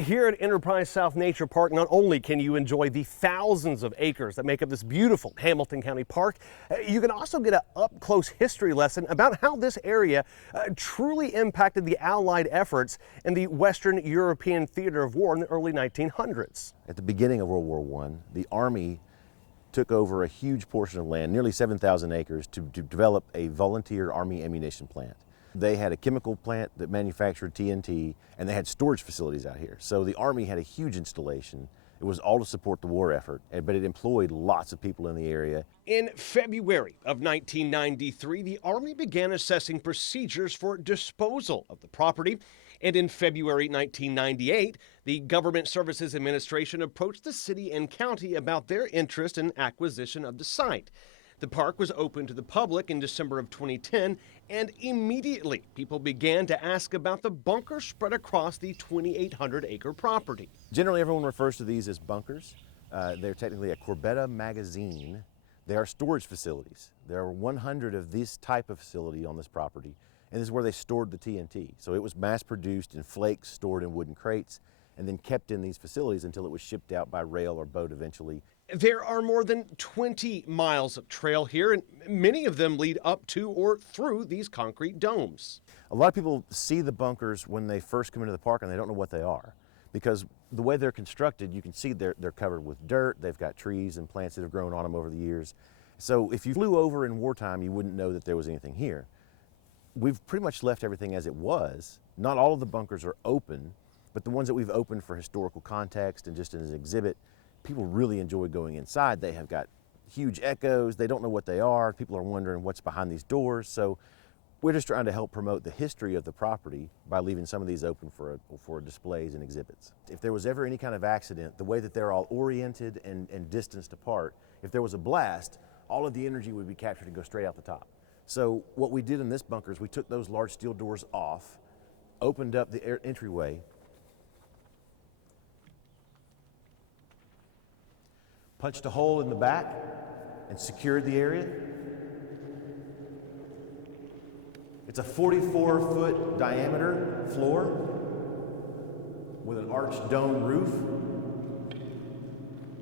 Here at Enterprise South Nature Park, not only can you enjoy the thousands of acres that make up this beautiful Hamilton County Park, you can also get an up-close history lesson about how this area truly impacted the Allied efforts in the Western European theater of war in the early 1900s. At the beginning of World War I, the Army took over a huge portion of land, nearly 7,000 acres, to develop a volunteer Army ammunition plant. They had a chemical plant that manufactured TNT, and they had storage facilities out here. So the Army had a huge installation. It was all to support the war effort, but it employed lots of people in the area. In February of 1993, the Army began assessing procedures for disposal of the property. And in February 1998, the Government Services Administration approached the city and county about their interest in acquisition of the site. The park was open to the public in December of 2010, and immediately people began to ask about the bunkers spread across the 2,800-acre property. Generally, everyone refers to these as bunkers. They're technically a Corbetta magazine. They are storage facilities. There are 100 of this type of facility on this property, and this is where they stored the TNT. So it was mass-produced in flakes, stored in wooden crates, and then kept in these facilities until it was shipped out by rail or boat eventually. There are more than 20 miles of trail here, and many of them lead up to or through these concrete domes. A lot of people see the bunkers when they first come into the park and they don't know what they are, because the way they're constructed, you can see they're covered with dirt. They've got trees and plants that have grown on them over the years. So if you flew over in wartime, you wouldn't know that there was anything here. We've pretty much left everything as it was. Not all of the bunkers are open, but the ones that we've opened for historical context and just as an exhibit, people really enjoy going inside. They have got huge echoes. They don't know what they are. People are wondering what's behind these doors. So we're just trying to help promote the history of the property by leaving some of these open for displays and exhibits. If there was ever any kind of accident, the way that they're all oriented and distanced apart, if there was a blast, all of the energy would be captured and go straight out the top. So what we did in this bunker is we took those large steel doors off, opened up the entryway, punched a hole in the back and secured the area. It's a 44-foot diameter floor with an arched dome roof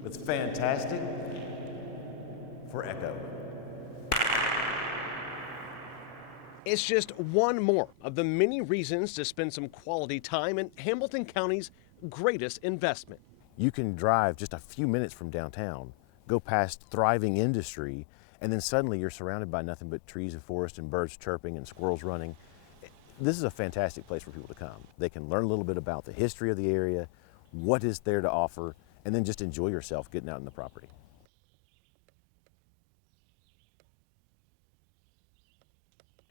that's fantastic for echo. It's just one more of the many reasons to spend some quality time in Hamilton County's greatest investment. You can drive just a few minutes from downtown, go past thriving industry, and then suddenly you're surrounded by nothing but trees and forest and birds chirping and squirrels running. This is a fantastic place for people to come. They can learn a little bit about the history of the area, what is there to offer, and then just enjoy yourself getting out in the property.